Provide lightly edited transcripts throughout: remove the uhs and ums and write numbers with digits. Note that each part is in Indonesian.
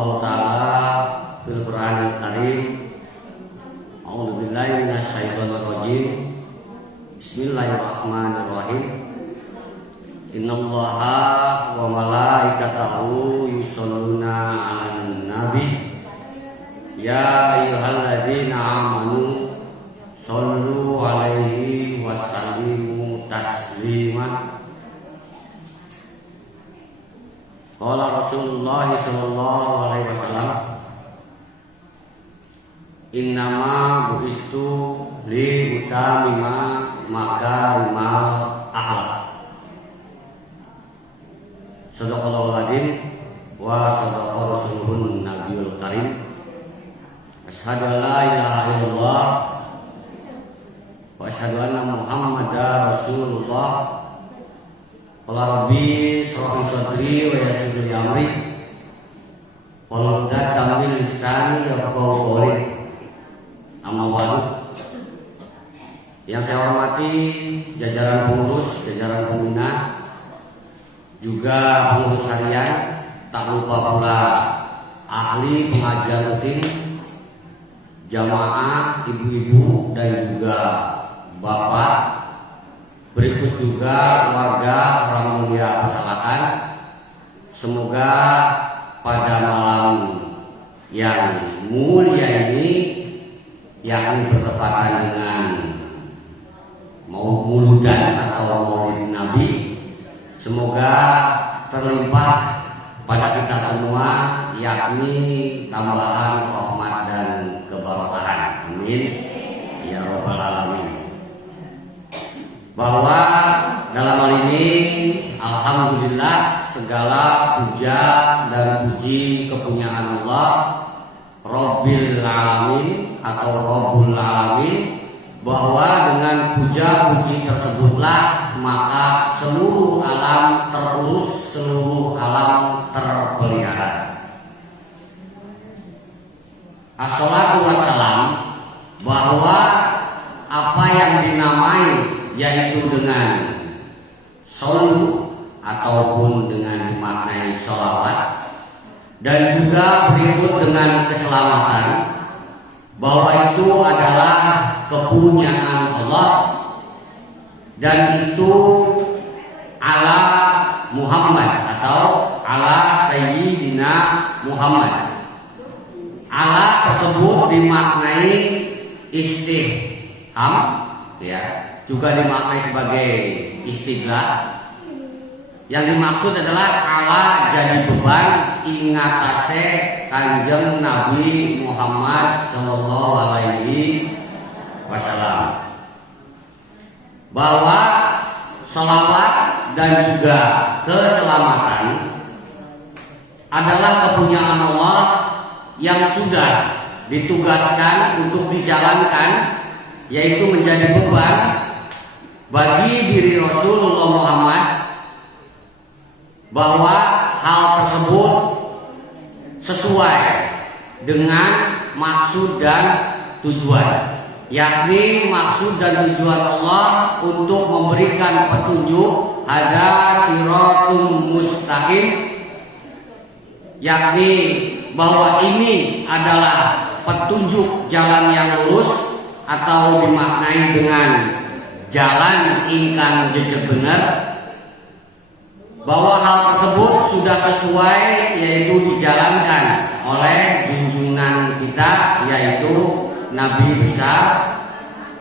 Allah Ta'ala fil Qur'anil Karim. A'udzu billahi minasyaitonir rajim. Bismillahirrahmanirrahim. Innallaha wa malaikatahu yusholluna 'alan nabi. Ya ayyuhalladzina amanu shollu 'alaihi wa sallimu taslima. Qala Rasulullah sallallahu alaihi wasallam, innama bu'istu li utamima makarimal akhlaq. Shadaqallahu al-azim wa shadaqa rasuluhun nabiyul karim. Asyhadu an la ilaha illallah wa asyhadu anna muhammadar rasulullah. Qala rabbi shrah li sadri wa yassir li amri wahlul 'uqdatam min lisani yafqahu qawli. Amma ba'du. Yang saya hormati jajaran pengurus, jajaran pembina, juga pengurus harian, tak lupa pula ahli pengajar rutin, jamaah, ibu-ibu dan juga bapak. Berikut juga warga orang mulia Selatan. Semoga pada malam yang mulia ini, yakni bertepatan dengan Mauludan atau Maulid Nabi, semoga terlimpah pada kita semua, yakni tambahan rahmat dan keberkahan. Amin ya rabbal alamin. Bahwa dalam hal ini alhamdulillah segala puja dan puji kepunyaan Allah Rabbil Alamin atau Rabbul Alamin, bahwa dengan puja puji tersebutlah maka seluruh alam terurus, seluruh alam terpelihara. Assalatu wassalam, bahwa apa yang dinamai yaitu dengan shollu ataupun dengan dimaknai sholawat, dan juga berikut dengan keselamatan, bahwa itu adalah kepunyaan Allah, dan itu ala Muhammad atau ala Sayyidina Muhammad. Ala tersebut dimaknai istiham, ya, juga dimaknai sebagai istighlah. Yang dimaksud adalah ala jadi beban ingatase Kanjeng Nabi Muhammad sallallahu alaihi wasallam, bahwa sholawat dan juga keselamatan adalah kepunyaan Allah yang sudah ditugaskan untuk dijalankan, yaitu menjadi beban bagi diri Rasulullah Muhammad, bahwa hal tersebut sesuai dengan maksud dan tujuan, yakni maksud dan tujuan Allah untuk memberikan petunjuk hada siratum mustaqim, yakni bahwa ini adalah petunjuk jalan yang lurus atau dimaknai dengan jalan ingkang jejak benar, bahwa hal tersebut sudah sesuai yaitu dijalankan oleh junjungan kita, yaitu Nabi besar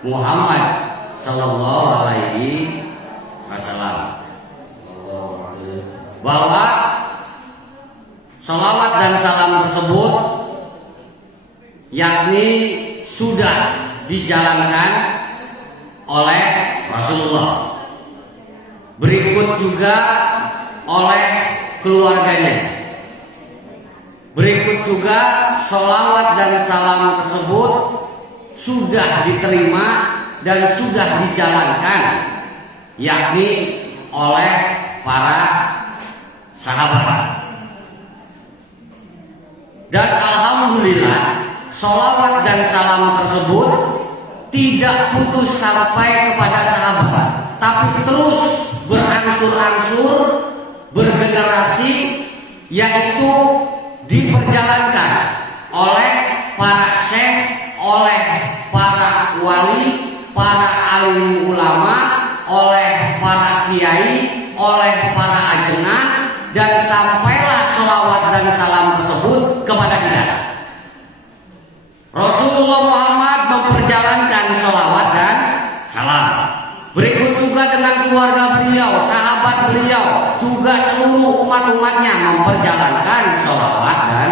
Muhammad sallallahu alaihi wasallam, bahwa salawat dan salam tersebut yakni sudah dijalankan oleh Rasulullah, berikut juga oleh keluarganya, berikut juga sholawat dan salam tersebut sudah diterima dan sudah dijalankan, yakni oleh para sahabat. Dan alhamdulillah sholawat dan salam tersebut tidak putus sampai kepada sahabat, tapi terus berangsur-angsur bergenerasi, yaitu diperjalankan oleh para syekh, oleh para wali, para alim ulama, oleh para kiai, oleh para ajengan, dan sampailah sholawat dan salam tersebut kepada kita. Rasulullah Muhammad memperjalankan sholawat dan salam. Berikut juga dengan keluarga beliau, sahabat beliau, juga seluruh umat-umatnya memperjalankan sholawat dan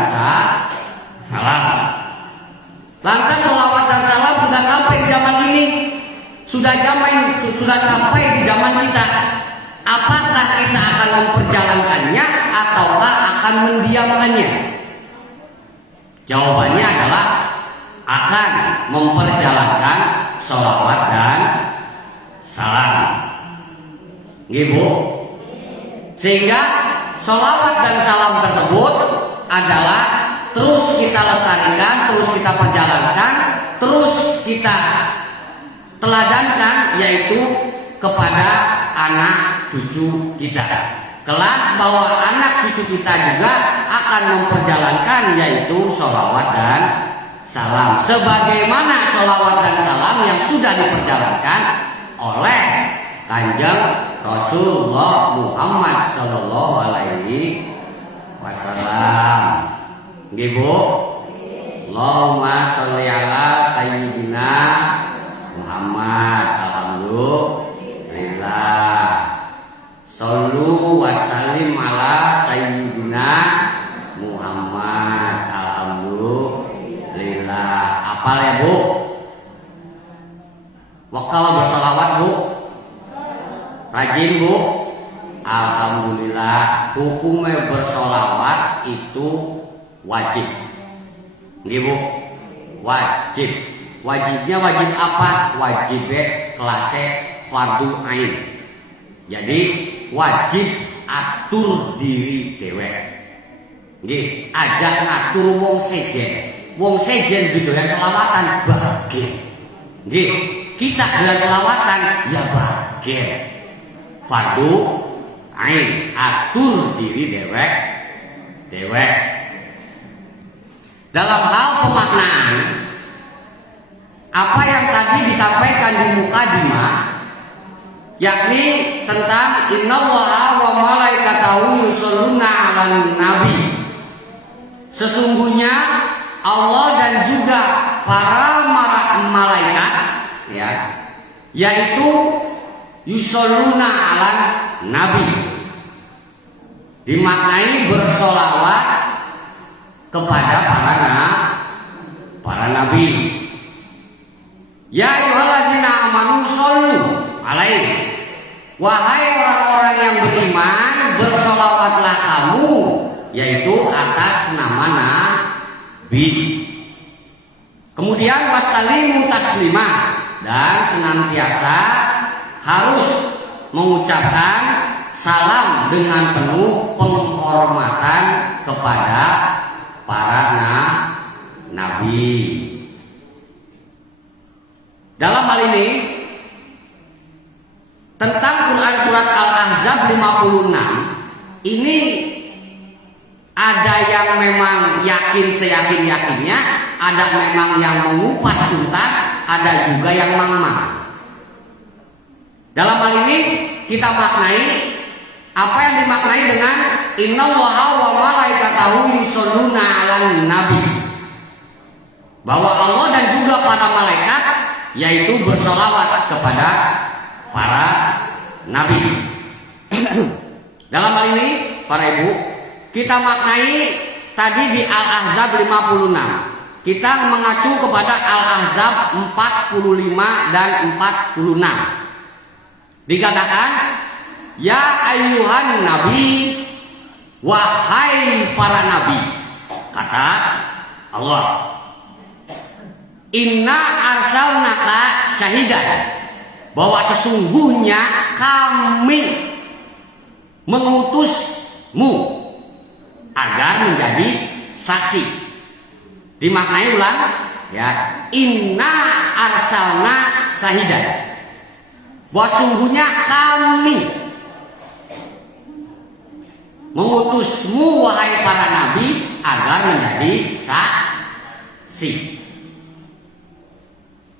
salam. Lantas sholawat dan salam sudah sampai di zaman ini, sudah sampai di zaman kita. Apakah kita akan memperjalankannya ataukah akan mendiamkannya? Jawabannya adalah akan memperjalankan sholawat dan salam. Ibu, sehingga sholawat dan salam tersebut adalah terus kita lestarikan, terus kita perjalankan, terus kita teladankan, yaitu kepada anak cucu kita. Kelak bahwa anak cucu kita juga akan memperjalankan, yaitu sholawat dan salam, sebagaimana sholawat dan salam yang sudah diperjalankan oleh Kanjeng Rasulullah Muhammad Sallallahu Alaihi Wasallam. Ibu, Allahumma sholli ala sayyidina Muhammad. Alhamdulillah. Sallu wa sallim ala sayyidina Muhammad. Alhamdulillah. Apal ya Bu? Wakal bersalawat Bu? Rajin Bu? Alhamdulillah. Hukumnya bersolawat itu wajib. Nggih Bu? Wajib. Wajibnya wajib apa? Wajibnya kelasnya fardu ain. Jadi wajib atur diri dewek. Nggih, ajak ngatur wong sejen. Wong sejen gitu yang selawatan bagian. Nggih, kita dengan selawatan ya bagian. Fardu ain, atur diri dewek. Dalam hal pemaknaan, apa yang tadi disampaikan di mukadimah, yakni tentang innallaha wa malaikatahu yusholluna 'alan nabi. Sesungguhnya Allah dan juga para malaikat, ya, yaitu yusholluna 'alan nabi, dimaknai bersolawat kepada para nabi. Ya ayyuhalladzina amanu shollu alaihi. Wahai orang-orang yang beriman, bersolawatlah kamu, yaitu atas nama Nabi. Kemudian wasallimu taslima, dan senantiasa harus mengucapkan salam dengan penuh penghormatan kepada para nabi. Dalam hal ini tentang Quran surat Al-Ahzab 56 ini ada yang memang yakin seyakin-yakinnya, ada memang yang mengupas tuntas, ada juga yang mang-mang. Dalam hal ini kita maknai apa yang dimaknai dengan innallaha wa malaikatahu yusholluna 'alan nabi, bahwa Allah dan juga para malaikat yaitu bersolawat kepada para nabi. Dalam hal ini para ibu, kita maknai tadi di Al-Ahzab 56. Kita mengacu kepada Al-Ahzab 45 dan 46. Dikatakan, ya ayyuhan nabi, wahai para nabi, kata Allah, inna arsalnaka syahidan, bahwa sesungguhnya kami mengutusmu agar menjadi saksi. Dimaknai ulang, ya, inna arsalna syahidan, bahwa sungguhnya kami mengutusmu wahai para nabi agar menjadi saksi.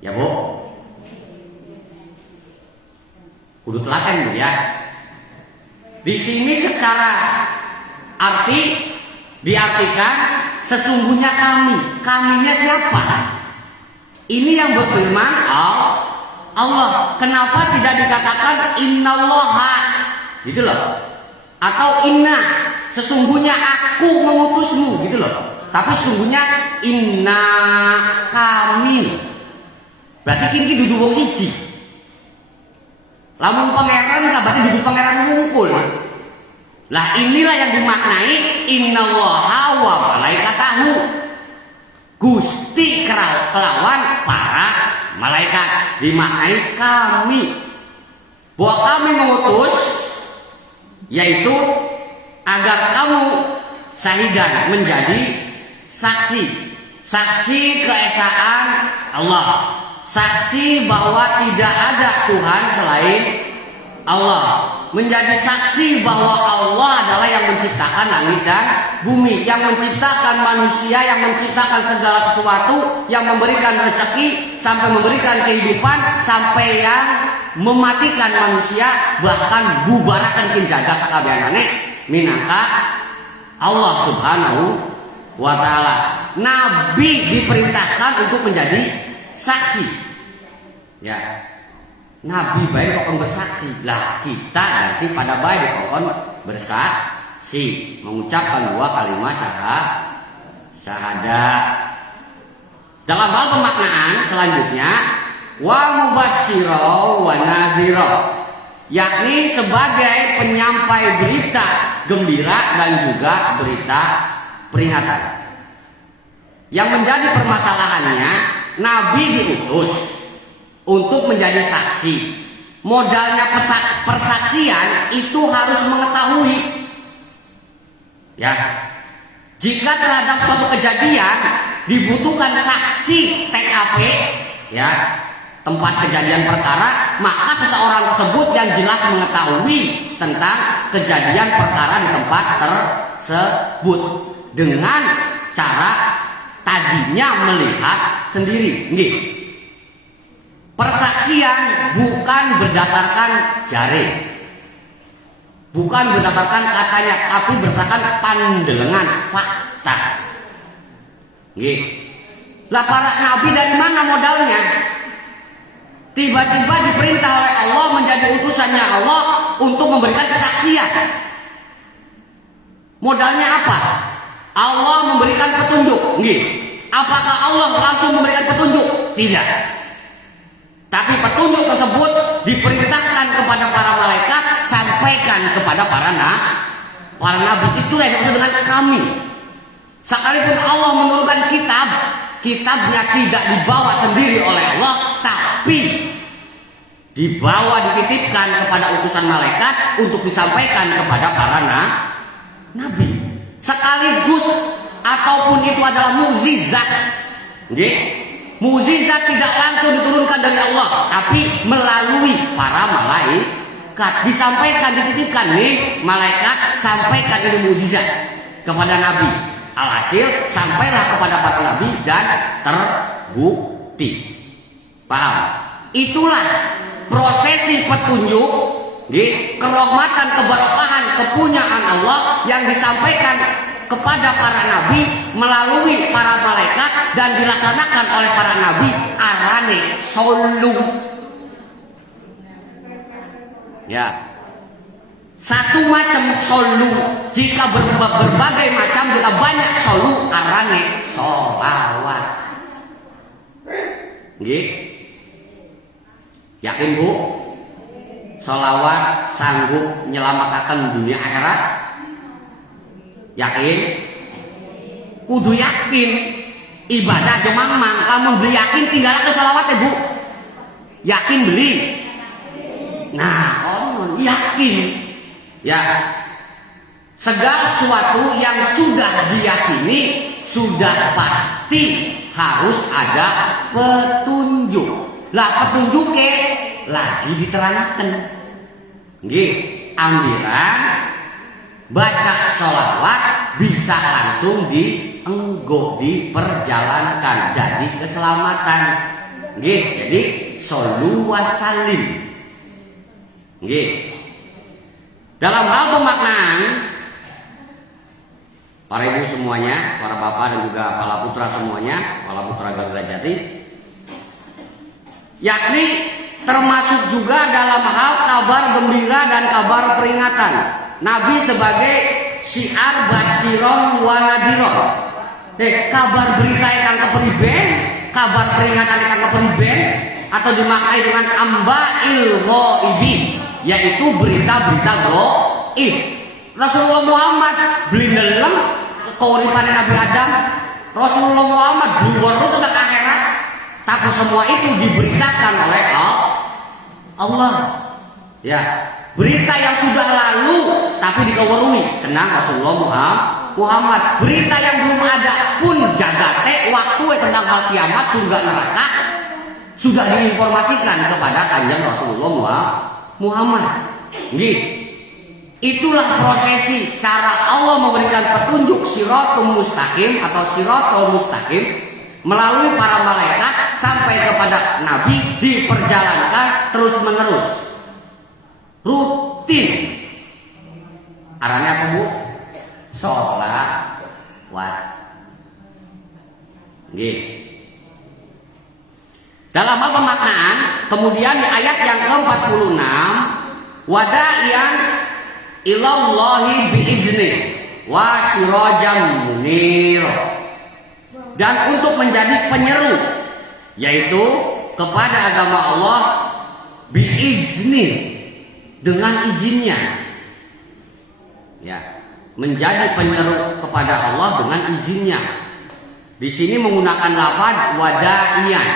Ya Bu, kudu telaten Bu ya. Di sini secara arti diartikan sesungguhnya kami. Kaminya siapa? Ini yang berfirman Allah. Kenapa tidak dikatakan innallaha gitu loh, atau inna, sesungguhnya aku mengutusmu gitu loh, tapi sesungguhnya inna, kami. Berarti kini duduk wong siji. Lamun pangeran gak berarti duduk pangeran ngumpul. Lah inilah yang dimaknai innallaha wa malaikatahu. Gusti kelawan para malaikat, dimaknai kami. Bahwa kami mengutus, yaitu agar kamu syahidan, menjadi saksi. Saksi keesaan Allah, saksi bahwa tidak ada Tuhan selain Allah, menjadi saksi bahwa Allah adalah yang menciptakan langit dan bumi, yang menciptakan manusia, yang menciptakan segala sesuatu, yang memberikan rezeki sampai memberikan kehidupan, sampai yang mematikan manusia, bahkan bubarakan penjaga sakabeanane minangka Allah Subhanahu wa Ta'ala. Nabi diperintahkan untuk menjadi saksi. Ya, Nabi baik kok bersaksi. Lah kita nanti pada baik kok bersaksi, mengucapkan dua kalimat syahadat. Dalam hal pemaknaan selanjutnya, wa mubasyiro wa nadhiro, yakni sebagai penyampai berita gembira dan juga berita peringatan. Yang menjadi permasalahannya, Nabi diutus untuk menjadi saksi. Modalnya persaksian itu harus mengetahui. Ya, jika terhadap suatu kejadian dibutuhkan saksi TKP, ya, tempat kejadian perkara, maka seseorang tersebut yang jelas mengetahui tentang kejadian perkara di tempat tersebut dengan cara tadinya melihat sendiri. Nih, persaksian bukan berdasarkan jari, bukan berdasarkan katanya, tapi berdasarkan pandangan fakta. Nih, lah para nabi dari mana modalnya? Tiba-tiba diperintah oleh Allah menjadi utusannya Allah untuk memberikan kesaksian. Modalnya apa? Allah memberikan petunjuk. Nih, apakah Allah langsung memberikan petunjuk? Tidak. Tapi petunjuk tersebut diperintahkan kepada para malaikat, sampaikan kepada para nabi. Itulah yang disebut dengan kami. Sekalipun Allah menurunkan kitabnya tidak dibawa sendiri oleh Allah, tapi dibawa, dititipkan kepada utusan malaikat untuk disampaikan kepada para nabi. Sekaligus ataupun itu adalah mukjizat. Mukjizat tidak langsung diturunkan dari Allah, tapi melalui para malaikat, disampaikan, dititipkan nih malaikat, sampaikan ini mukjizat kepada nabi. Alhasil sampailah kepada para nabi dan terbukti. Paham? Itulah prosesi petunjuk, kerahmatan, keberkahan, kepunyaan Allah yang disampaikan kepada para nabi melalui para malaikat dan dilaksanakan oleh para nabi arane solu. Ya, satu macam solu, jika berbagai macam, jika banyak solu arane sholawat. Nggih, yakin Bu? Sholawat sanggup menyelamatkan dunia akhirat? Yakin? Kudu yakin. Ibadah aja mang-mang, lamun beli yakin tinggal ke sholawat ya Bu. Yakin beli. Nah, yakin. Ya, segala sesuatu yang sudah diyakini sudah pasti harus ada petunjuk. Lah petunjuknya lagi diterangkan. Nggih, ambilan baca sholawat bisa langsung diperjalankan jadi keselamatan. Nggih, jadi shollu wasallim. Nggih. Dalam hal pemaknaan, para ibu semuanya, para bapak dan juga para putra semuanya, para putra Garuda Jati, yakni termasuk juga dalam hal kabar gembira dan kabar peringatan. Nabi sebagai syiar basiron wa nadiron. Kabar berita yang keperiben, kabar peringatan yang keperiben, atau dimaknai dengan amba'il ghaibi, yaitu berita-berita gaib. Rasulullah Muhammad beli dalam keuripan Nabi Adam. Rasulullah Muhammad beli tentang akhirat. Tapi semua itu diberitakan oleh Allah. Ya, berita yang sudah lalu tapi dikawarui tenang Rasulullah Muhammad. Berita yang belum ada pun jagate waktu tentang hal kiamat, surga neraka sudah diinformasikan kepada kanjeng Rasulullah Muhammad. Nggih. Itulah prosesi cara Allah memberikan petunjuk siratul mustaqim atau siratul mustaqim melalui para malaikat sampai kepada Nabi, diperjalankan terus menerus, rutin. Arahnya apa bu? Sholawat. Nggih. Dalam hal pemaknaan, kemudian di ayat yang ke-46, wada'iyan ilallahi biizni wa sirajam munir, dan untuk menjadi penyeru, yaitu kepada agama Allah biizni, dengan izinnya. Ya, menjadi penyeru kepada Allah dengan izinnya. Di sini menggunakan lafaz wada'iyan,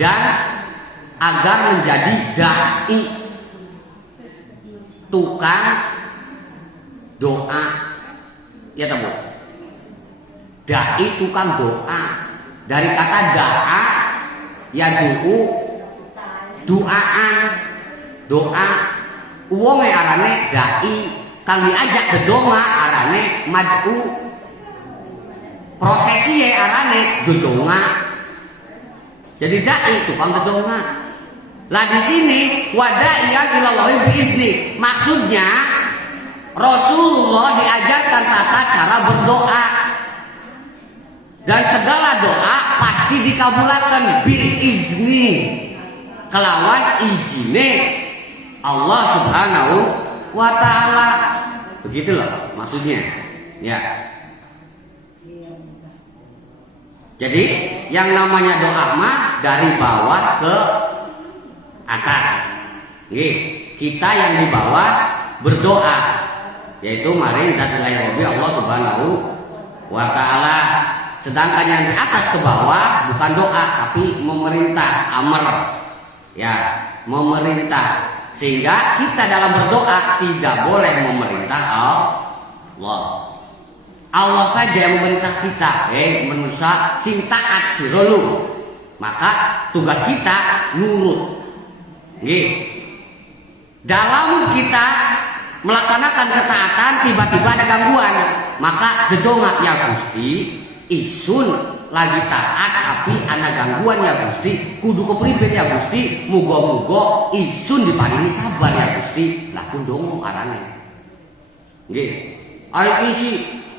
dan agar menjadi dai, tukang doa. Ya tahu, dai tukang doa, dari kata da'a ya duaan, doa. Uwong arane dai, kang diajak bedonga arane mad'u, prosesi arane gedonga. Jadi dai tukang gedonga. Lah di sini wada'iyan ilallahi biizni, maksudnya Rasulullah diajarkan tata cara berdoa, dan segala doa pasti dikabulkan biizni, kelawan izine Allah Subhanahu wa ta'ala. Begitulah maksudnya. Ya. Jadi yang namanya doa mah dari bawah ke atas. Kita yang di bawah berdoa, yaitu mari Rabbi Allah Subhanahu wa ta'ala. Sedangkan yang di atas ke bawah bukan doa tapi memerintah, amr. Ya, memerintah. Sehingga kita dalam berdoa tidak boleh memerintah Allah. Allah saja yang memerintah kita, manusia sing taat sirolu. Maka tugas kita nurut. Dalam kita melaksanakan ketaatan tiba-tiba ada gangguan, maka gedonga ya Gusti, isun lagi taat tapi ada gangguan ya Gusti, kudu kepribet ya Gusti, muga-muga isun diparingi sabar ya Gusti. Lah kundongo arane. Nggih. Ari isi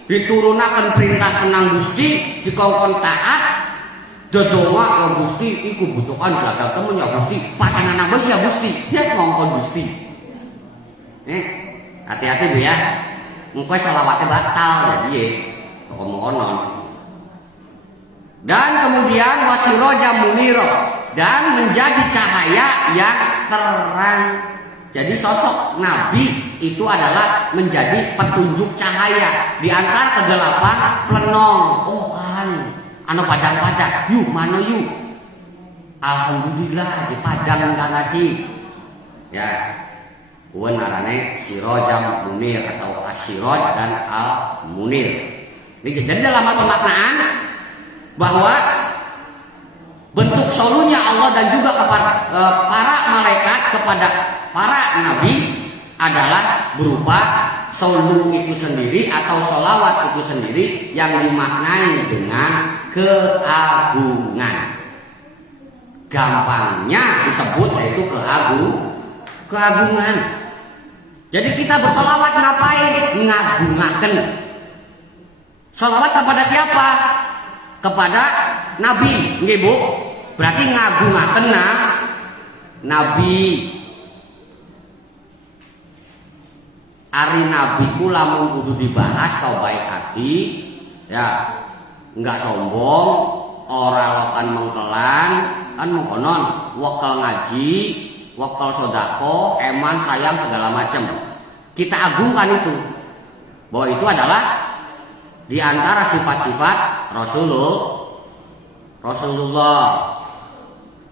diturunaken perintah senang Gusti, dikongkon taat, dedonga ya Gusti, iku butukan belajar temen ya Gusti, paten anak bos ya Gusti, ya ngongkon Gusti. Hati-hati Bu ya. Engko selawatnya batal jadi ya. Ngomong-ngomong. Dan kemudian wasiroja muniro, dan menjadi cahaya yang terang. Jadi sosok Nabi itu adalah menjadi petunjuk cahaya di antara kegelapan plenong. Oh kan, anu padang-padang, yuk mana yuk. Alhamdulillah di padang nasi. Ya, kuwi narane sirojam munir atau asiroj dan al munir. Jadi dalam pemaknaan bahwa bentuk solunya Allah dan juga kepada para malaikat kepada para nabi adalah berupa solu itu sendiri atau sholawat itu sendiri yang dimaknai dengan keagungan. Gampangnya disebut yaitu keagungan. Jadi kita bersolawat ngapain? Ngagungaken. Solawat kepada siapa? Kepada Nabi, nggih Bu. Berarti ngagungaken Nabi. Ari Nabi ku lamun kudu dibahas kau baik hati, ya enggak sombong, ora lokan mengkelan, kan mengkonon, wakal ngaji, wakal sodako, eman sayang segala macam. Kita agungkan itu, bahwa itu adalah di antara sifat-sifat Rasulullah.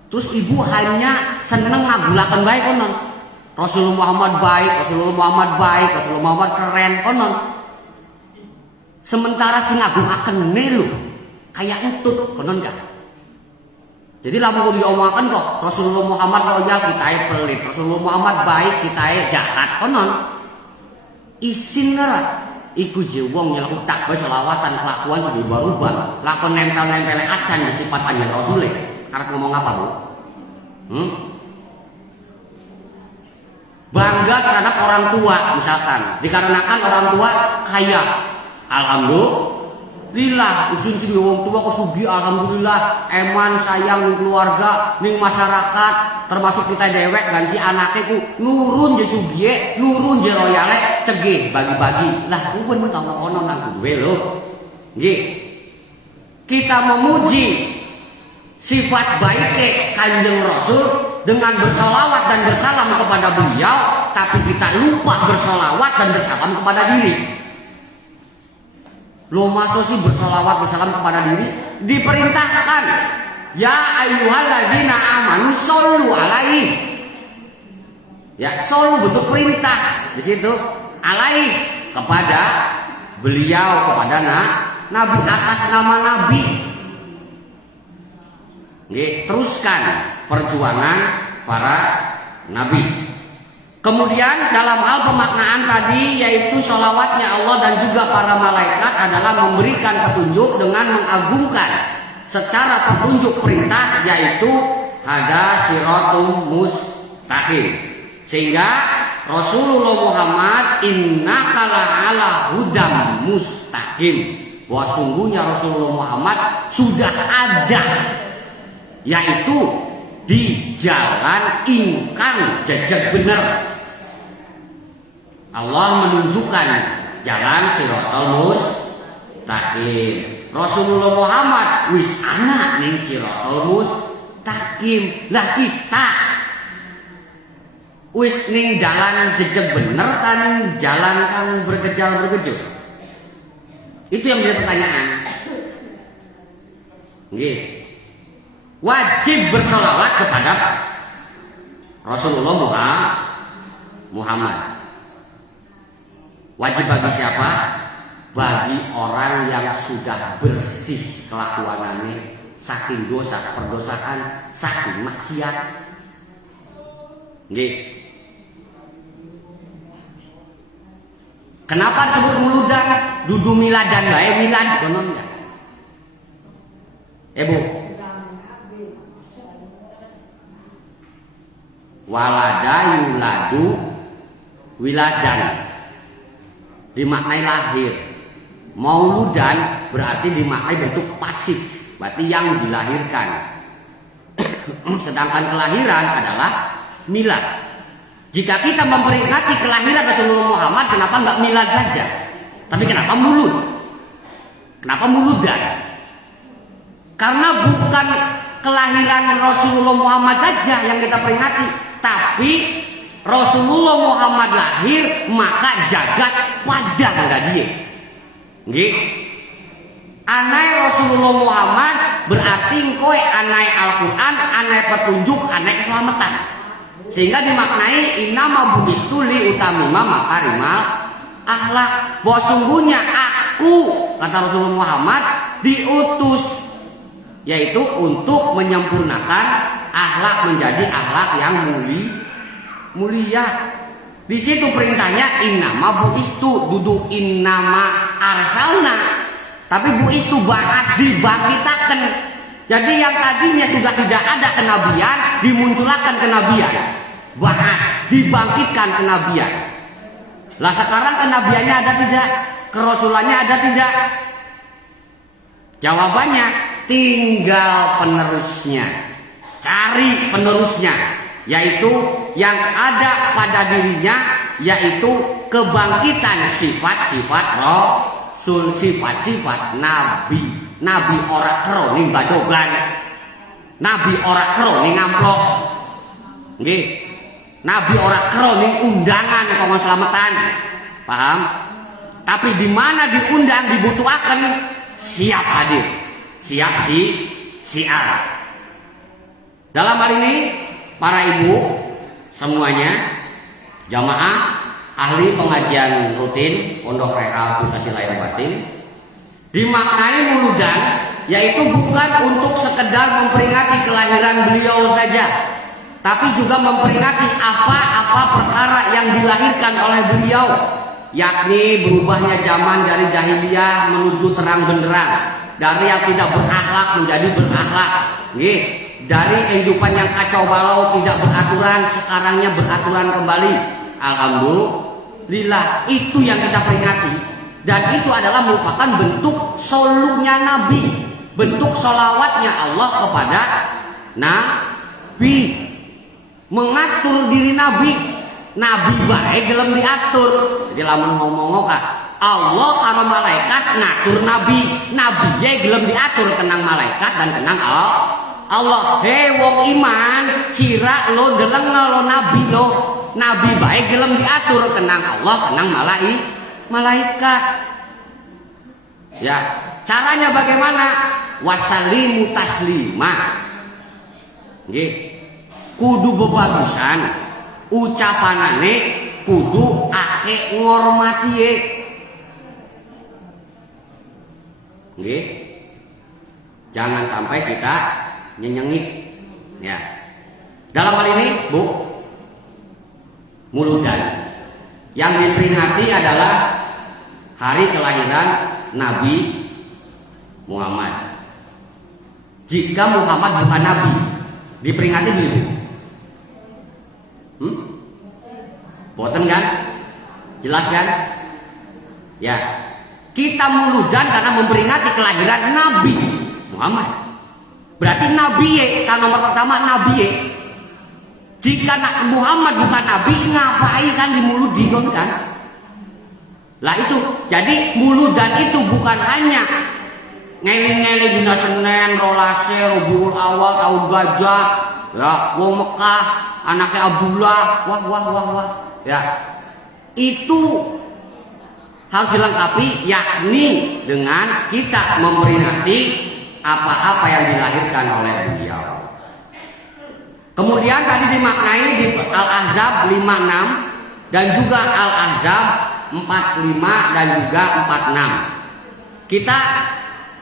Terus ibu hanya seneng ngagulakan baik konon. Rasulullah Muhammad baik, Rasulullah Muhammad keren konon. Sementara sing ngagungaken lho kayak entut konon gak. Jadi lamun diomongaken kok Rasulullah Muhammad royal kita pelit, Rasulullah Muhammad baik kita jahat konon. Isin ora iku je wong nyeluk takwa selawatan kelakuan sudah berubah. Lakon nempel-nempel acan di sifat panjang Rasul. Arep ngomong apa, Bu? Bangga terhadap orang tua misalkan, dikarenakan orang tua kaya, alhamdulillah, usun sini wong tua kesugi, alhamdulillah, eman sayang ning keluarga, ning masyarakat, termasuk kita dewek ganti anaknya ku nurun je sugie, nurun je royale, cegih bagi-bagi. Lah uwen kamu ono nang gue lho. Nggih. Kita memuji sifat baik Kanjeng Rasul dengan bersolawat dan bersalam kepada beliau, tapi kita lupa bersolawat dan bersalam kepada diri. Lo masuk sih bersolawat bersalam kepada diri? Diperintahkan, ya ayyuhalladzina amanu shollu alaihi. Ya, shollu bentuk perintah di situ, alaihi kepada beliau, kepada Nabi, atas nama Nabi. Nggih, teruskan perjuangan para nabi. Kemudian dalam hal pemaknaan tadi yaitu sholawatnya Allah dan juga para malaikat adalah memberikan petunjuk dengan mengagungkan secara petunjuk perintah yaitu ada siratum mustaqim. Sehingga Rasulullah Muhammad innaka la'ala hudam mustaqim. Bahwa sungguhnya Rasulullah Muhammad sudah ada yaitu di jalan ingkang jajak bener. Allah menunjukkan jalan siratal mustaqim. Rasulullah Muhammad wis ana ning siratal mustaqim. Lah kita wis ning jalan jejak bener kan jalan kang bergejal-bergejol. Itu yang menjadi pertanyaan. Nggih. Wajib bersolawat kepada Rasulullah Muhammad. Wajib bagi siapa? Bagi orang yang sudah bersih kelakuannya saking dosa perdosaan, saking maksiat. Nggih. Kenapa disebut muludan? Dudu miladan bae milad konon enggak? Bu. Walada yuladu wiladan dimaknai lahir. Mauludan berarti dimaknai bentuk pasif, berarti yang dilahirkan. Sedangkan kelahiran adalah milad. Jika kita memperingati kelahiran Rasulullah Muhammad, kenapa nggak milad saja? Tapi kenapa mulud? Kenapa muludan? Karena bukan kelahiran Rasulullah Muhammad saja yang kita peringati, tapi Rasulullah Muhammad lahir maka jagat padang dia. Nggih. Anai Rasulullah Muhammad berarti kowe anai Al-Qur'an, anai petunjuk, anai keselamatan. Sehingga dimaknai innama bu'istu li utamima makarimal akhlak. Bahwa sungguhnya aku, kata Rasulullah Muhammad, diutus yaitu untuk menyempurnakan akhlak menjadi akhlak yang mulia. Di situ perintahnya innama buistu, duduk innama arsalna. Tapi buistu ba'as, dibangkitakan. Jadi yang tadinya sudah tidak ada kenabian, dimunculkan kenabian. Ba'as, dibangkitkan kenabian. Lah sekarang kenabiannya ada tidak? Kerasulannya ada tidak? Jawabannya tinggal penerusnya. Cari penerusnya, yaitu yang ada pada dirinya, yaitu kebangkitan sifat-sifat rasul, sifat-sifat nabi. Nabi ora kroning badogan, nabi ora kroning amplop, nggih. Nabi ora kroning undangan kanggo selamatan, paham? Tapi di mana diundang dibutuhkan siap hadir, siap siar. Dalam hal ini para ibu semuanya jamaah ahli pengajian rutin Pondok Rehab Bekasi Lahir Batin dimaknai muludan, yaitu bukan untuk sekedar memperingati kelahiran beliau saja, tapi juga memperingati apa-apa perkara yang dilahirkan oleh beliau, yakni berubahnya zaman dari jahiliyah menuju terang benderang, dari yang tidak berakhlak menjadi berakhlak, dari kehidupan yang kacau balau tidak beraturan, sekarangnya beraturan kembali. Alhamdulillah, itu yang kita peringati. Dan itu adalah merupakan bentuk solunya Nabi, bentuk sholawatnya Allah kepada Nabi, mengatur diri Nabi. Nabi baik gelem diatur. Jadi lamun ngomong Allah karo malaikat ngatur Nabi, Nabi ye gelem diatur kenang malaikat dan kenang Allah. Hei wong iman, sira lo deleng lo Nabi lo. Nabi baik gelem diatur kenang Allah, kenang malaikat. Ya, caranya bagaimana? Wasalimu taslima. Nggih. Kudu bebagusan, ucapanane kudu ake ngormati ye. Nggih. Jangan sampai kita nyenyengit. Ya. Dalam hal ini, Bu, muludan yang diperingati adalah hari kelahiran Nabi Muhammad. Jika Muhammad bukan Nabi, diperingati belum? Boten kan? Jelas kan? Ya. Kita muludan karena memperingati kelahiran Nabi Muhammad. Berarti Nabi ye, kan nomor pertama Nabi ye. Jika Muhammad bukan Nabi, ngapain kan dimuludin kan? Lah itu, jadi muludan itu bukan hanya ngeling-ngeling dina Senin, rolase, Rabiul Awal, tahun gajah, ya, wong Mekah, anaknya Abdullah, wah. Ya, itu hal dilengkapi, yakni dengan kita memperingati apa-apa yang dilahirkan oleh beliau. Kemudian tadi dimaknai di Al-Ahzab 56 dan juga Al-Ahzab 45 dan juga 46. Kita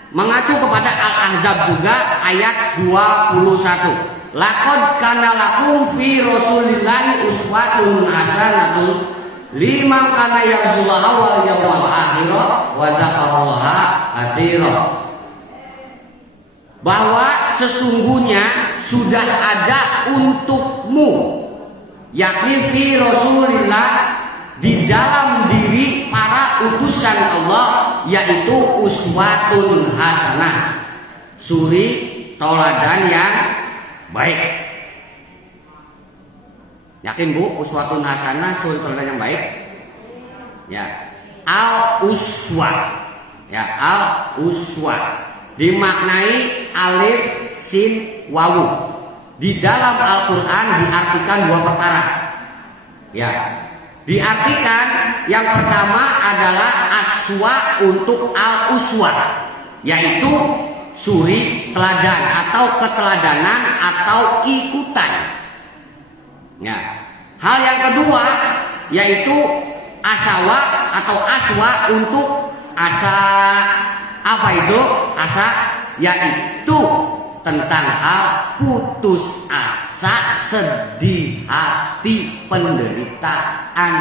mengacu kepada Al-Ahzab juga ayat 21. Laqad kana lakum fi Rasulillahi uswatun hasanatun liman kana yarjullaha wal yawmal akhir wa dzakarallaha katsiran. Bahwa sesungguhnya sudah ada untukmu, yakni fi Rasulillah, di dalam diri para utusan Allah, yaitu uswatun hasanah, suri tauladan yang baik. Yakin Bu, uswatun hasanah, suri tauladan yang baik? Ya, al-uswah. Ya, al-uswah dimaknai alif sin wawu. Di dalam Al-Quran diartikan dua perkara. Ya, diartikan yang pertama adalah aswa untuk al-uswa, yaitu suri teladan atau keteladanan atau ikutan. Ya. Hal yang kedua yaitu asawa atau aswa untuk asa. Apa itu asa? Yaitu tentang hal putus asa. rasa sedih hati penderitaan.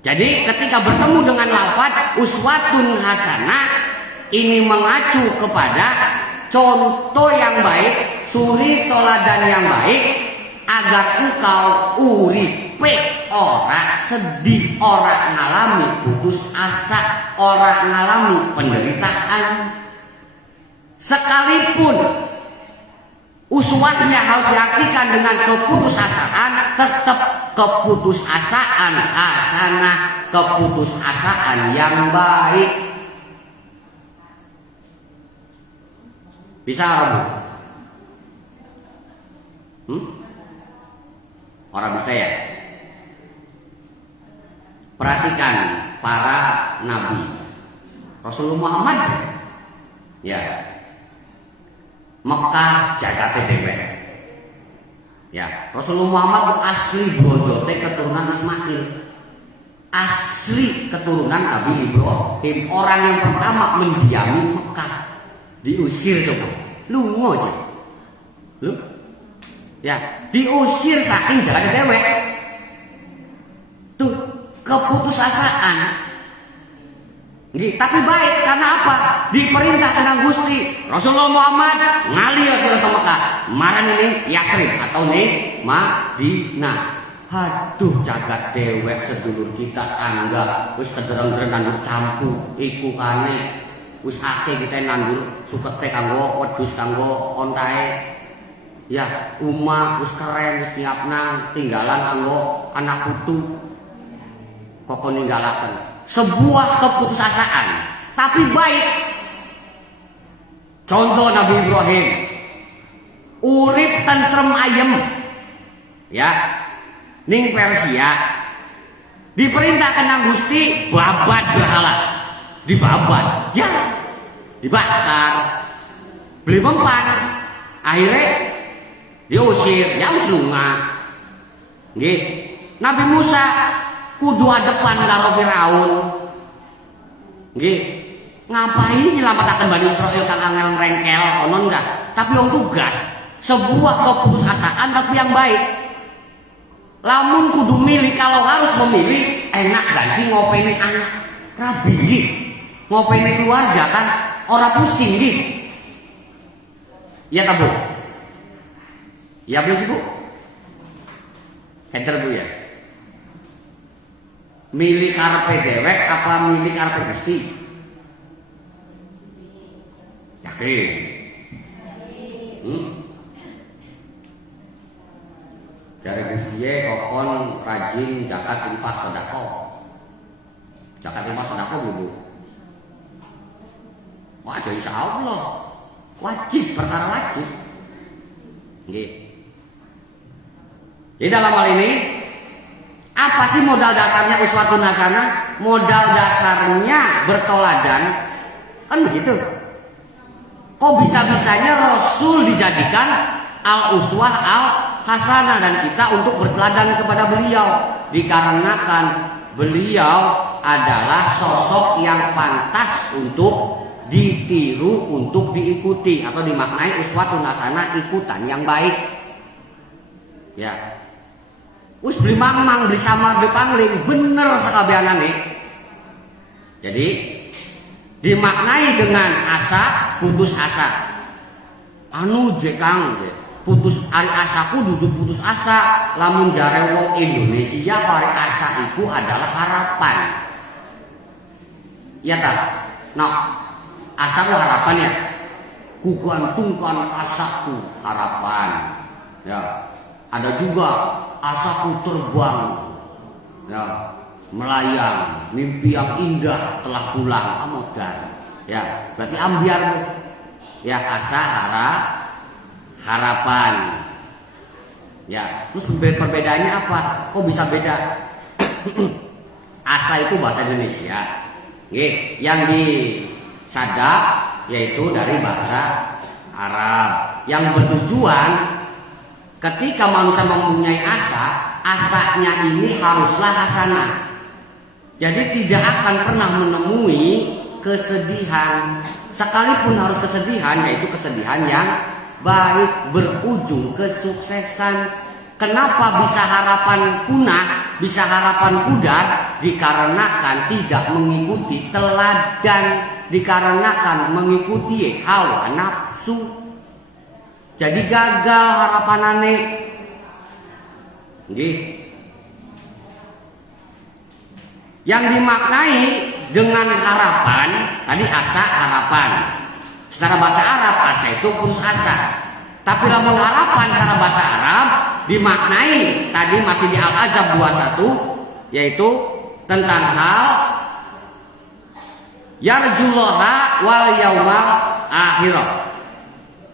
Jadi ketika bertemu dengan lafaz uswatun hasanah, ini mengacu kepada contoh yang baik, suri toladan yang baik, agar engkau uripe ora sedih, ora ngalami putus asa, ora ngalami penderitaan. Sekalipun uswahnya harus diartikan dengan keputusasaan, tetap keputusasaan hasanah, keputusasaan yang baik. Bisa Rabu? Orang bisa ya? Perhatikan para nabi. Rasulullah Muhammad ya, Mekah jagate dewe. Ya, Rasulullah Muhammad itu asli bodote keturunan Ismail. Asli keturunan Nabi Ibrahim, orang yang pertama mendiami Mekah. Diusir coba. Lungo aja. Lu? Ya, diusir saking jagate dewe. Tuh, keputusasaan. Tapi baik karena apa? Diperintah kena Gusti Rasulullah Muhammad ngali Rasulullah sama Mekah. Maran ini Yasrib atau nih Madinah. Aduh jagat dewek sedulur kita angga wis kedereng-dereng nandur campu iku kane wis akeh kita nandur sukete kanggo wedhus kanggo ontae. Ya, umah wis keren wis nyiapna tinggalan kanggo anak putu. Kok ninggalaken sebuah keputusasaan, tapi baik. Contoh Nabi Ibrahim, urip tentrem ayem, ya, ning Persia, diperintahkan nang Gusti babat berhala, dibabat, ya, dibakar, beli mempan, akhirnya diusir, ya lunga, nggih. Nabi Musa kudu depan karo Firaun. Nggih. Ngapain nyelamatkan Bani Israil kan angel rengkel konon enggak? Tapi yang tugas sebuah keputusasaan tapi yang baik. Lamun kudu milih, kalau harus memilih enak gak sih ngopeni anak rabi nggih. Ngopeni keluarga kan ora pusing nggih. Iya ta Bu? Ya Bu Ibu. Enter Bu ya. Milih karepe dewek apa milih karepe Gusti? Yakin? Dari Gusti kokon rajin zakat infak sedekah. Zakat infak sedekah Bu. Wah, insya Allah wajib, perkara wajib. Nggih. Di dalam hal ini apa sih modal dasarnya uswatun hasanah? Modal dasarnya bertoladan. Kan begitu. Kok bisa-bisanya Rasul dijadikan al-uswah al-hasanah dan kita untuk berteladan kepada beliau? Dikarenakan beliau adalah sosok yang pantas untuk ditiru, untuk diikuti, atau dimaknai uswatun hasanah, ikutan yang baik. Ya. Us beli mamang, beli samar, beli pangling, bener sekabianane. Jadi dimaknai dengan asa, putus asa. Anu jekang, putus asaku duduk putus asa. Lamun jare wong Indonesia pare asa itu adalah harapan. Iya tak? Nah, asa itu harapan ya. Kugantungkan asaku, harapan. Ya. Ada juga asaku terbang, ya, melayang, mimpi yang indah telah pulang, amodan, ya, berarti ambiar, ya, asa harapan, ya, terus perbedaannya apa? Kok bisa beda? Asa itu bahasa Indonesia, yang di Sadak yaitu dari bahasa Arab, yang bertujuan ketika manusia mempunyai asa, asanya ini haruslah hasanah. Jadi tidak akan pernah menemui kesedihan. Sekalipun harus kesedihan, yaitu kesedihan yang baik berujung kesuksesan. Kenapa bisa harapan punah, bisa harapan pudar? Dikarenakan tidak mengikuti teladan, dikarenakan mengikuti hawa nafsu. Jadi gagal harapan aneh. Yang dimaknai dengan harapan, tadi asa harapan. Secara bahasa Arab asa itu putus asa. Tapi lamun harapan secara bahasa Arab dimaknai tadi masih di Al-Ahzab 21, yaitu tentang hal yarjullaha wal yaumal akhirah,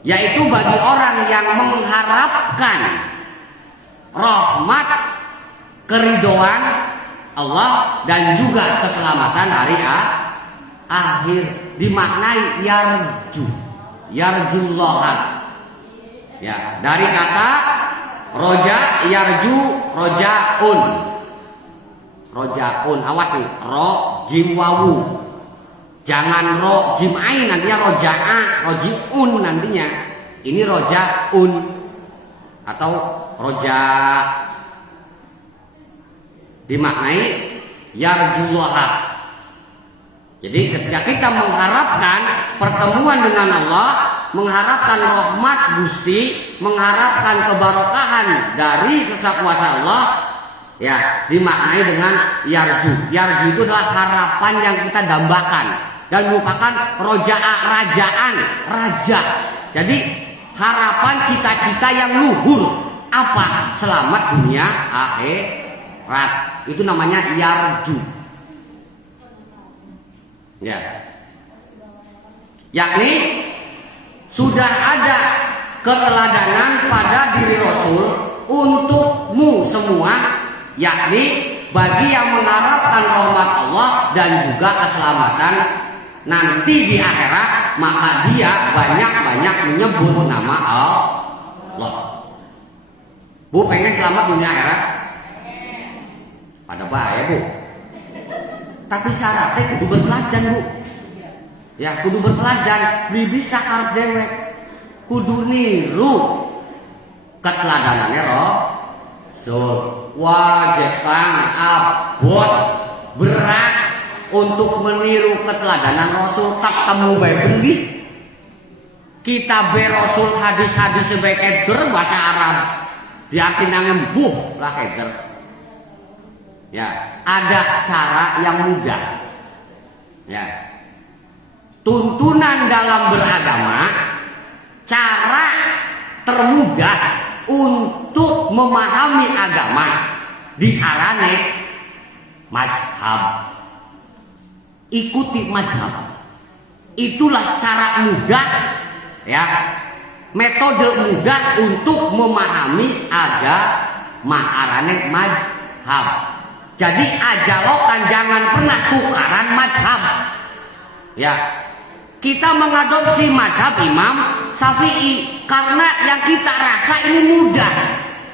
yaitu bagi orang yang mengharapkan rahmat, keridhaan Allah dan juga keselamatan hari akhir. Dimaknai yarjullaha, ya, dari kata roja, yarju, rojaun. Rojaun, awas nih, ro jim wawu. Jangan ro jim ain, nantinya roja'a, rojiun nantinya. Ini rojaun atau roja. Dimaknai yarjullaha. Jadi ketika kita mengharapkan pertemuan dengan Allah, mengharapkan rahmat Gusti, mengharapkan keberkahan dari kuasa Allah, ya, dimaknai dengan yarju. Yarju itu adalah harapan yang kita dambakan dan merupakan rajaan, raja. Jadi harapan cita-cita yang luhur, apa? Selamat dunia akhirat. Itu namanya yarju. Ya. Yakni sudah ada keteladanan pada diri Rasul untukmu semua, yakni bagi yang mengharapkan rahmat Allah dan juga keselamatan nanti di akhirat, maka dia banyak-banyak menyebut nama Allah. Bu, pengen selamat dunia akhirat? Pada bahaya, Bu. Tapi syaratnya kudu berteladan, Bu. Ya, kudu berteladan, bisa karep dewek. Kudu niru keteladanannya Rasul. Wajib kang abot berat untuk meniru keteladanan Rasul. Tak temu bae bendi. Kita be Rasul hadis-hadis sebagai eder bahasa Arab. Diarti nangembuh lah keder. Ya, ada cara yang mudah. Ya. Tuntunan dalam beragama, cara termudah untuk memahami agama diarani mazhab. Ikuti mazhab. Itulah cara mudah, ya. Metode mudah untuk memahami agama arane mazhab. Jadi ajalokan jangan pernah tukaran mazhab. Ya, kita mengadopsi mazhab Imam Syafi'i karena yang kita rasa ini mudah.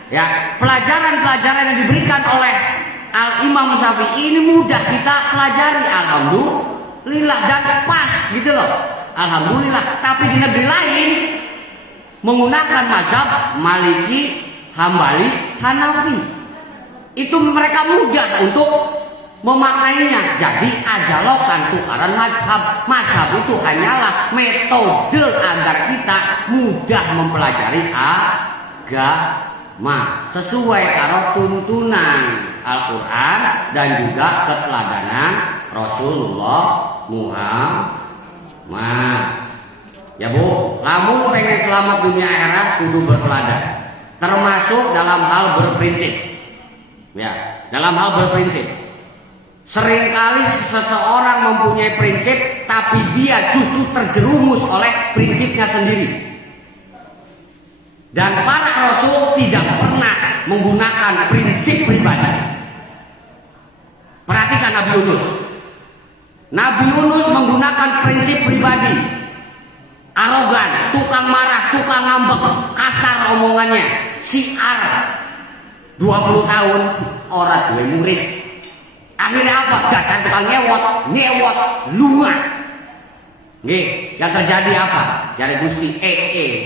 Ya, pelajaran-pelajaran yang diberikan oleh Al Imam Syafi'i ini mudah kita pelajari. Alhamdulillah dan pas gitu loh. Alhamdulillah. Tapi di negeri lain menggunakan mazhab Maliki, Hambali, Hanafi. Itu mereka mudah untuk memaknainya. Jadi ajalokan tukaran mazhab. Mazhab itu hanyalah metode agar kita mudah mempelajari agama sesuai karo tuntunan Al-Quran dan juga keteladanan Rasulullah Muhammad. Ya Bu, kamu pengen selamat dunia akhirat kudu berteladan. Termasuk dalam hal berprinsip. Ya, dalam hal berprinsip. Seringkali seseorang mempunyai prinsip tapi dia justru terjerumus oleh prinsipnya sendiri. Dan para rasul tidak pernah menggunakan prinsip pribadi. Perhatikan Nabi Yunus. Nabi Yunus menggunakan prinsip pribadi. Arogan, tukang marah, tukang ngambek, kasar omongannya, siar. 20 tahun orang gue murid. Akhirnya apa? Dasar tukang nyewot, luar. Nih, yang terjadi apa? jare Gusti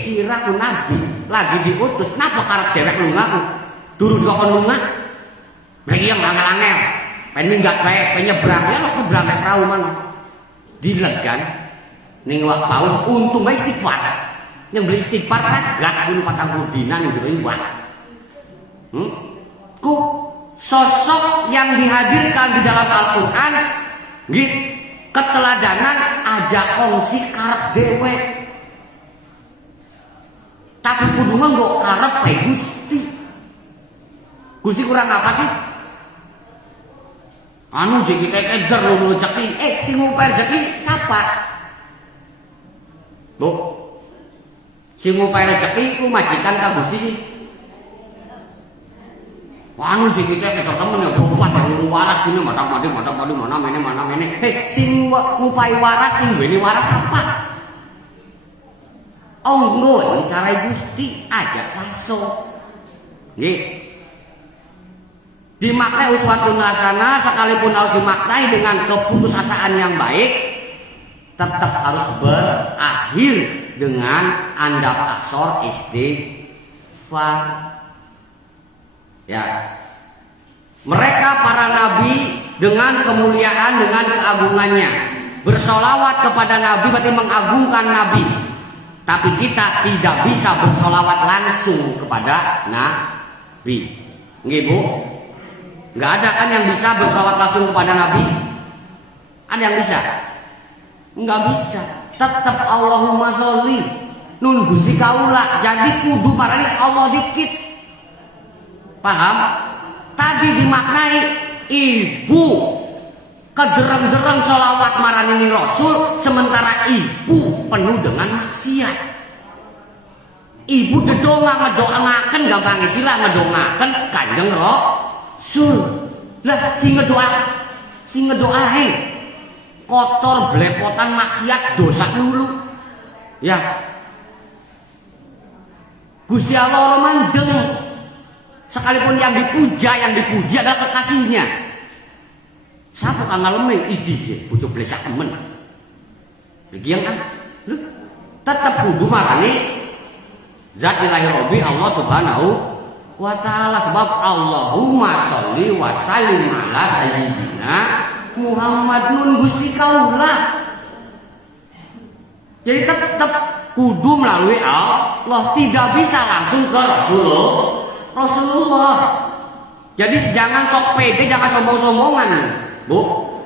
siraku nabi lagi diutus napa karep dewek lunga durung kok lunga lagi yang angel-angel pengen minggat wae penyebrang ya lo nyebrang nek perahu man dilegan ning wak paus untung wae istighfar yang beli istighfar gak dulu 40 dina ning jero iwak ku sosok yang dihadirkan di dalam Al-Qur'an nggih keteladanan aja kongsi karep dewek tapi kudu nggo karep Gusti kurang apa sih anu sing kita kejar lu rezeki sing nguper rezeki siapa Bu sing nguper rezeki ku majikan ka Gusti sih anu sing kita kejar temen ya bukan yang waras gini mana mene sing ngupai waras sing bene waras apa nggon cara Gusti ajak saso nggih dimaknai uswatun hasanah sekalipun harus dimaknai dengan keputusasaan yang baik tetap harus berakhir dengan andap asor istighfar ya mereka para nabi dengan kemuliaan dengan keagungannya bersolawat kepada nabi berarti mengagungkan nabi tapi kita tidak bisa bersolawat langsung kepada nabi nggih Bu. Nggak ada kan yang bisa bersolawat langsung kepada Nabi? Ada yang bisa? Nggak bisa. Tetap Allahumma sholli nun Gusti kaula. Jadi kudu marani Allah dikit. Paham? Tadi dimaknai ibu kedereng-dereng solawat marani Rasul sementara ibu penuh dengan maksiat. Ibu ngedoakan gampang istilah ngedongaken Kanjeng lah sing ngedoa kotor belepotan maksiat dosa dulu ya Gusti Allah mandeng sekalipun yang dipuji adalah kekasihnya siapa kang ngaleme idih bojo blesak temen begian kan lu tetap kudu marani zat ilahi robbi Allah subhanahu wa ta'ala sebab Allahumma sholli wa sallim ala sayyidina Muhammadun Gusti kaula jadi tetap kudu melalui Allah tidak bisa langsung ke Rasulullah jadi jangan sok pede jangan sombong-sombongan Bu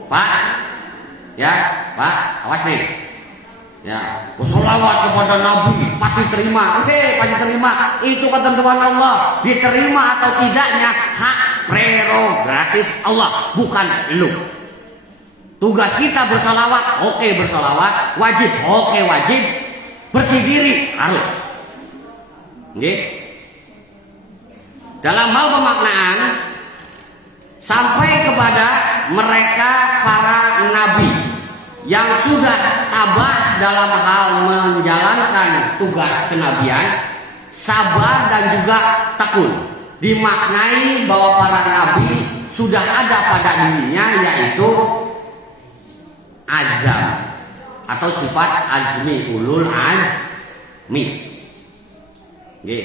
Pak ya Pak awas nih ya, sholawat kepada Nabi pasti terima. Pasti terima. Itu ketentuan Allah. Diterima atau tidaknya hak prerogatif Allah, bukan lu. Tugas kita bersolawat, bersolawat, wajib, wajib. Bersih diri harus. Nggih. Dalam hal pemaknaan sampai kepada mereka para nabi yang sudah tabah dalam hal menjalankan tugas kenabian, sabar dan juga tekun. Dimaknai bahwa para nabi sudah ada pada dirinya yaitu azam atau sifat azmi ulul azmi. Nggih.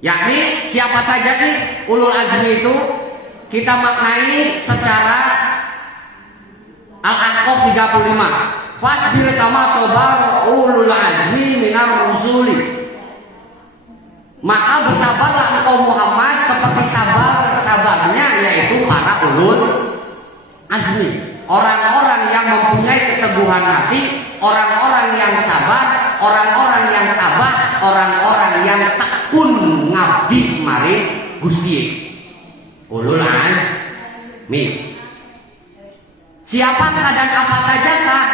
Yakni siapa saja sih ulul azmi itu? Kita maknai secara Al-Ahqaf 35. Fasbir kama sabar ulul azmi minar rusuli. Maka bersabarlah engkau Muhammad seperti sabarnya yaitu para ulul azmi. Orang-orang yang mempunyai keteguhan hati, orang-orang yang sabar, orang-orang yang tabah, orang-orang yang tekun ngabdi mari Gusti. Ulul azmi. Siapakah dan apa sajakah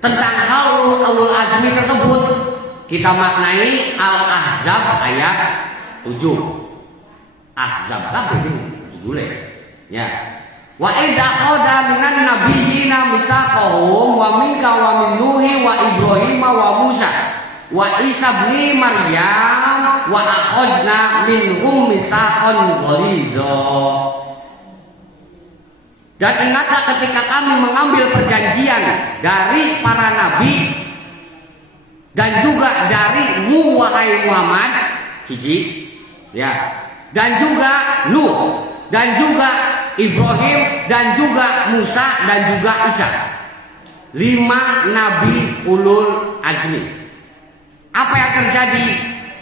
tentang hal ulul azmi tersebut? Kita maknai Al-Ahzab ayat 7. Ahzab kabeh judule. Ya. Wa idza qada minan nabiyyina misaqahum wa minka wa min Nuhi wa Ibrahim wa Musa wa Isa bin Maryam wa akhadna minhum misaqan ghalidha. Dan ingatlah ketika kami mengambil perjanjian dari para nabi dan juga darimu wahai Muhammad, hiji, ya, dan juga Nuh, dan juga Ibrahim, dan juga Musa, dan juga Isa. 5 nabi ulul azmi. Apa yang terjadi?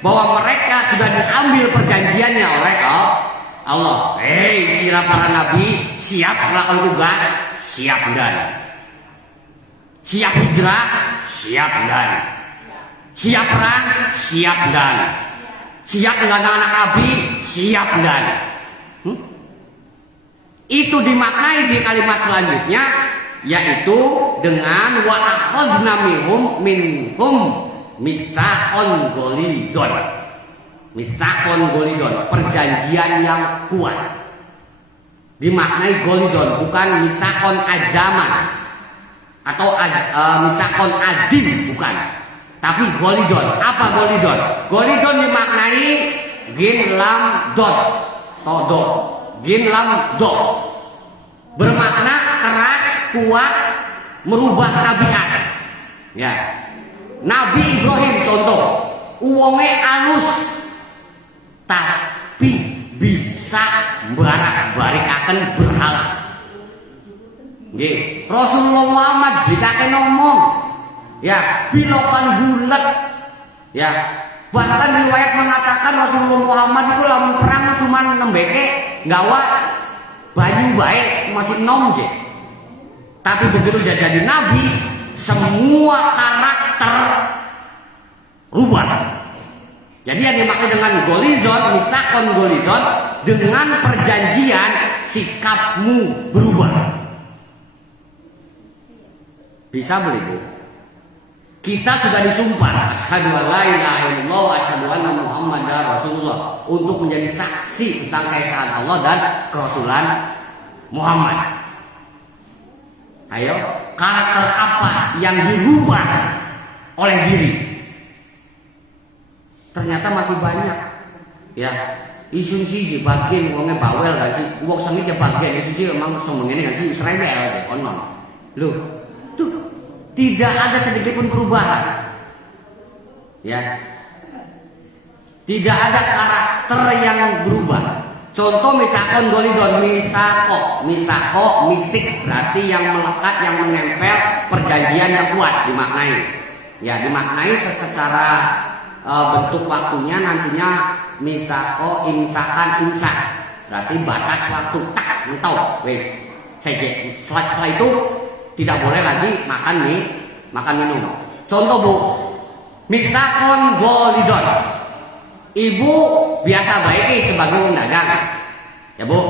Bahwa mereka sudah diambil perjanjiannya oleh Allah. Hei, sila para nabi, siap melakukan tugas, siap dan siap hijrah, siap dan siap perang, siap dan siap dengan anak nabi, siap dan itu dimaknai di kalimat selanjutnya, yaitu dengan wa akhadna minhum mitsaqan ghalidon. Mitsaqan ghalidon, perjanjian yang kuat. Dimaknai ghalidon, bukan mitsaqan azaman atau mitsaqan adin, bukan. Tapi ghalidon. Apa ghalidon? Ghalidon dimaknai gin lam dot todo. Gin lam dot. Bermakna keras, kuat, merubah tabiat. Ya. Nabi Ibrahim contoh, uwonge alus tapi bisa barikaken berhala. Nggih, Rasulullah Muhammad dikake ngomong, ya, bilokan bulet. Ya, bahkan riwayat mengatakan Rasulullah Muhammad itu lamun perang cuma nembeke gawa banyu baik masih nom nggih. Tapi begitu jadi nabi, semua karakter rubah. Jadi yang dimaksud dengan golizon, misakon golizon, dengan perjanjian sikapmu berubah. Bisa beli bu? Kita sudah disumpah asyhadu an la ilaha illallah wa asyhadu anna muhammadar rasulullah untuk menjadi saksi tentang keesaan Allah dan kerasulan Muhammad. Ayo, karakter apa yang dirubah oleh diri? Ternyata masih banyak. Ya, isu sih bagian wongnya bawel gak sih? Wong sengit ya bagian isu sih emang semengene gak sih? Israel deh, konon. Loh, tuh tidak ada sedikit pun perubahan. Ya, tidak ada karakter yang berubah. Contoh misalkan golidon, misako, misik, berarti yang melekat, yang menempel, perjanjian yang kuat dimaknai. Ya, dimaknai secara bentuk waktunya nantinya misako, imsakan, imsak. Berarti batas waktu tak mentau, wes. Setelah itu tidak boleh lagi makan minum. Contoh bu, misakon golidon. Ibu biasa baik sebagai wong dagang, ya bu,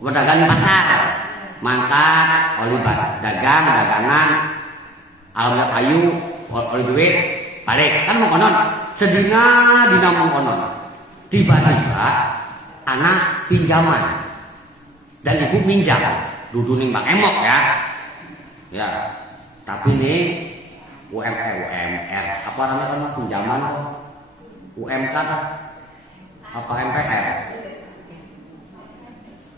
berdagang di pasar, mangkat, olibat, dagangan, alhamdulillah kayu, oli duit, balik, kan mau konon, sedina mau konon, tiba-tiba anak pinjaman, dan ibu minjam, duduk nih mbak emok ya, tapi nih UMR, apa namanya pinjaman? UMK apa MPR?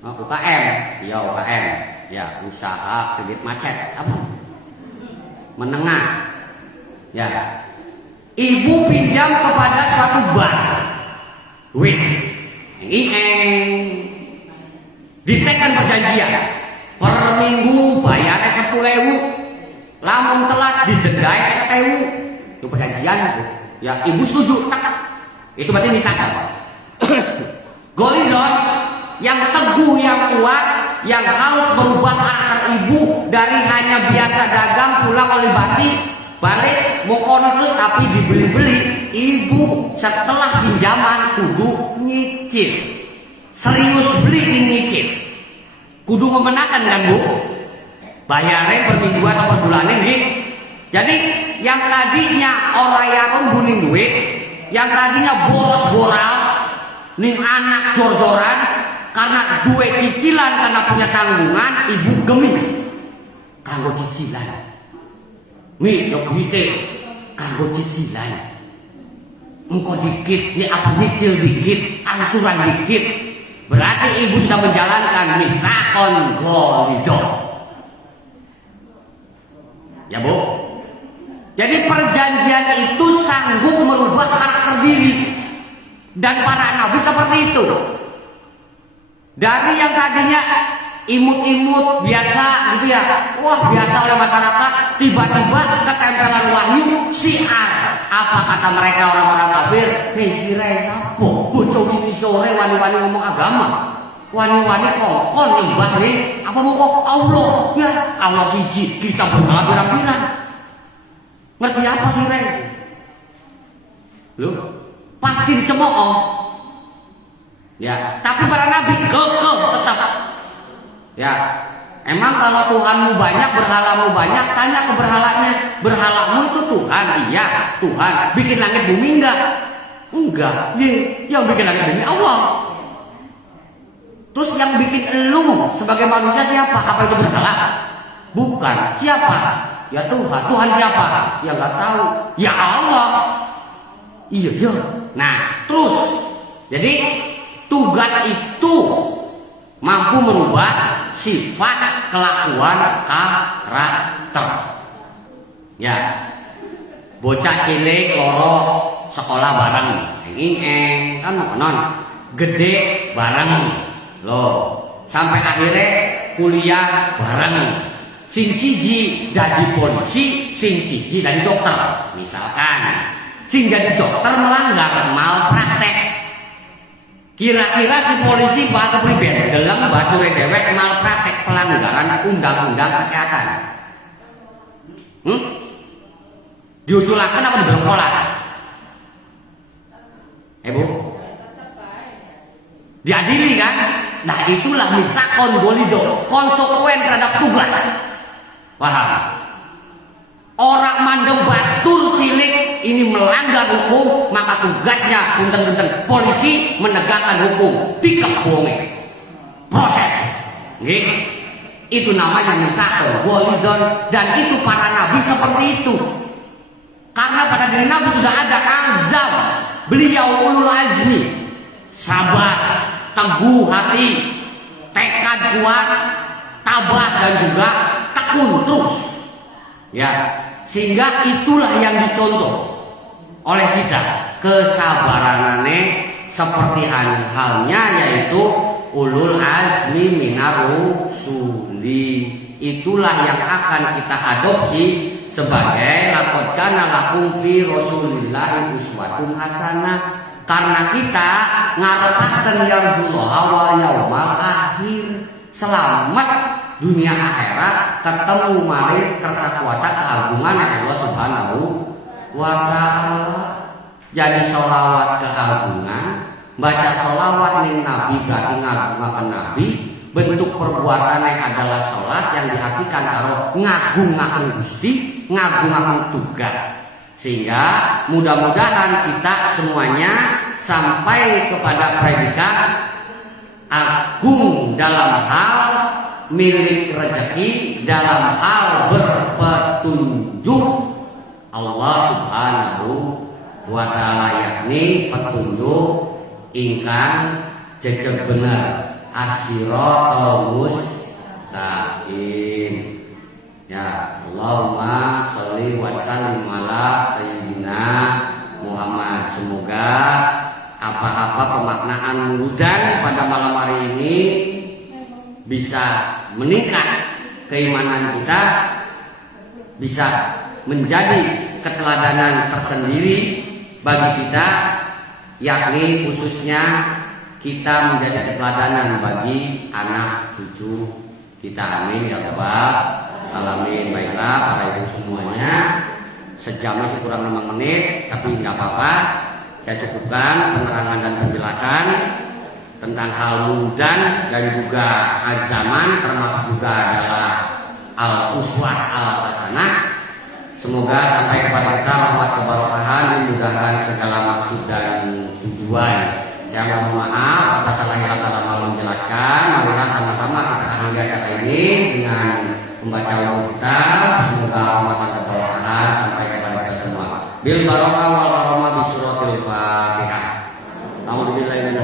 UKM, ya UKM, ya usaha kredit macet apa? Menengah, ya. Ibu pinjam kepada suatu bank, ditekan perjanjian, per minggu bayarnya 10.000, lamun telat didendai 1.000, itu perjanjian, ya ibu setuju, tak? Itu berarti misalkan golizon yang teguh, yang kuat, yang harus berubah karakter ibu dari hanya biasa dagang pulang oleh bati balik mau kono terus tapi dibeli-beli. Ibu setelah pinjaman kudu nyicil, serius beli nyicil, kudu memenangkan kan bu, bayarnya per minggu atau per bulannya nih. Jadi yang tadinya orang yang buning duit, yang tadinya boros-boral, nih anak jor-joran, karena duit cicilan, karena punya tanggungan, ibu gemi. Kanggo cicilan. Nih, dok duitnya, kanggo cicilan. Engkau dikit, ya apa nyicil dikit, angsuran dikit. berarti ibu sudah menjalankan mitsaqon ghalidho. Ya Bu. Jadi perjanjian itu sanggup merubah karakter diri. Dan para nabi seperti itu. Dari yang tadinya imut-imut biasa gitu ya, wah biasa oleh masyarakat, tiba-tiba ketempelan wahyu syiar. Apa kata mereka orang-orang kafir? Hei sirai sapo, bojo ini sore wani-wani ngomong agama, wani-wani kongkon nyembah nih, apa mau kok Allah? Ya Allah siji, kita berhala pirang-pirang. Ngerti apa sirai? Loh, pasti dicemooh. Ya, tapi para nabi kekeh tetap. Ya, emang kalau Tuhanmu banyak, berhalamu banyak, tanya ke berhalanya. Berhalamu itu Tuhan, iya Tuhan. Bikin langit bumi enggak? Enggak. Yang bikin langit bumi Allah. Terus yang bikin elu sebagai manusia siapa? Apa itu berhala? Bukan. Siapa? Ya Tuhan. Tuhan siapa? Ya nggak tahu. Ya Allah. Iya. Nah, terus jadi tugas itu mampu merubah sifat, kelakuan, karakter. Ya, bocah cilik loro sekolah bareng, kan non, gede bareng, loh, sampai akhirnya kuliah bareng. Sing siji jadi polisi, sing siji jadi dokter, misalkan. Sing jadi dokter melanggar malpraktek. Kira-kira si polisi bakal pribadi dalam batu dewek malpraktek pelanggaran undang-undang kesehatan. Diuculakan apa dibengkolan? Bu, diadili kan? Nah itulah mitsaqon ghalidho, konsekuen terhadap tugas. Paham? Orang mandeng batur cilik ini melanggar hukum, maka tugasnya punten-punten polisi menegakkan hukum, dikepung proses. Nggih. Itu namanya mitsaqon ghalidho, dan itu para nabi seperti itu. Karena pada diri nabi sudah ada azam, beliau ulul azmi, sabar, teguh hati, tekad kuat, tabah dan juga tekun terus. Ya, sehingga itulah yang dicontoh oleh kita, kesabaranane seperti halnya yaitu ulul azmi minar rusuli. Itulah yang akan kita adopsi sebagai laqad kana lakum fi rasulillahi uswatun hasanah. Karena kita ngarepaken yarjullaha wal yaumal akhir, selamat dunia akhirat, ketemu mari kersa kuasa keagungan Allah Subhanahu wa ta'ala. Jadi sholawat keagungan, baca sholawat ning Nabi berarti ngagungaken Nabi. Bentuk perbuatannya adalah sholat yang diartikan karo ngagungaken Gusti, ngagungaken tugas. Sehingga mudah-mudahan kita semuanya sampai kepada predikat agung dalam hal milik rezeki, dalam hal berpetunjuk Allah Subhanahu wa ta'ala, yakni petunjuk ingkang jejeg bener as-siratal mustaqim. Ya, Allahumma sholli wa sallim ala sayyidina Muhammad. Semoga apa-apa pemaknaan wudhan pada malam hari ini bisa meningkat keimanan kita, bisa menjadi keteladanan tersendiri bagi kita, yakni khususnya kita menjadi keteladanan bagi anak cucu kita. Amin ya rabbal alamin. Baiklah para ibu semuanya, sejamnya kurang 5 menit, tapi nggak apa-apa, saya cukupkan penerangan dan penjelasan tentang hal mudan dan juga azaman, termasuk juga adalah al-uswah al-hasanah. Semoga sampai kepada kita rahmat keberkahan, dimudahkan segala maksud dan tujuan. Saya mohon maaf atas salah kata dalam menjelaskan. Marilah sama-sama kita akan acara ini dengan membaca kita. Semoga rahmat keberkahan sampai kepada kita semua. Bil barokah wal rahmah bi suratil Fatihah. Alhamdulillah.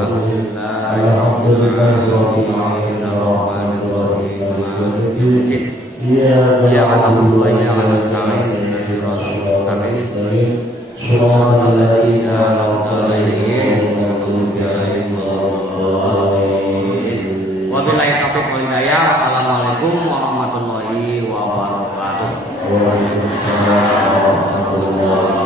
Alhamdulillahirabbil alamin arrahmanir rahim maliki yaumiddin iyyaka na'budu wa iyyaka nasta'in ihdinas siratal mustaqim shiratal ladzina an'amta 'alaihim ghairil maghdubi 'alaihim waladdallin. Wabillahi taufiq wal hidayah. Assalamualaikum warahmatullahi wabarakatuh. Waalaikumsalam warahmatullahi wabarakatuh.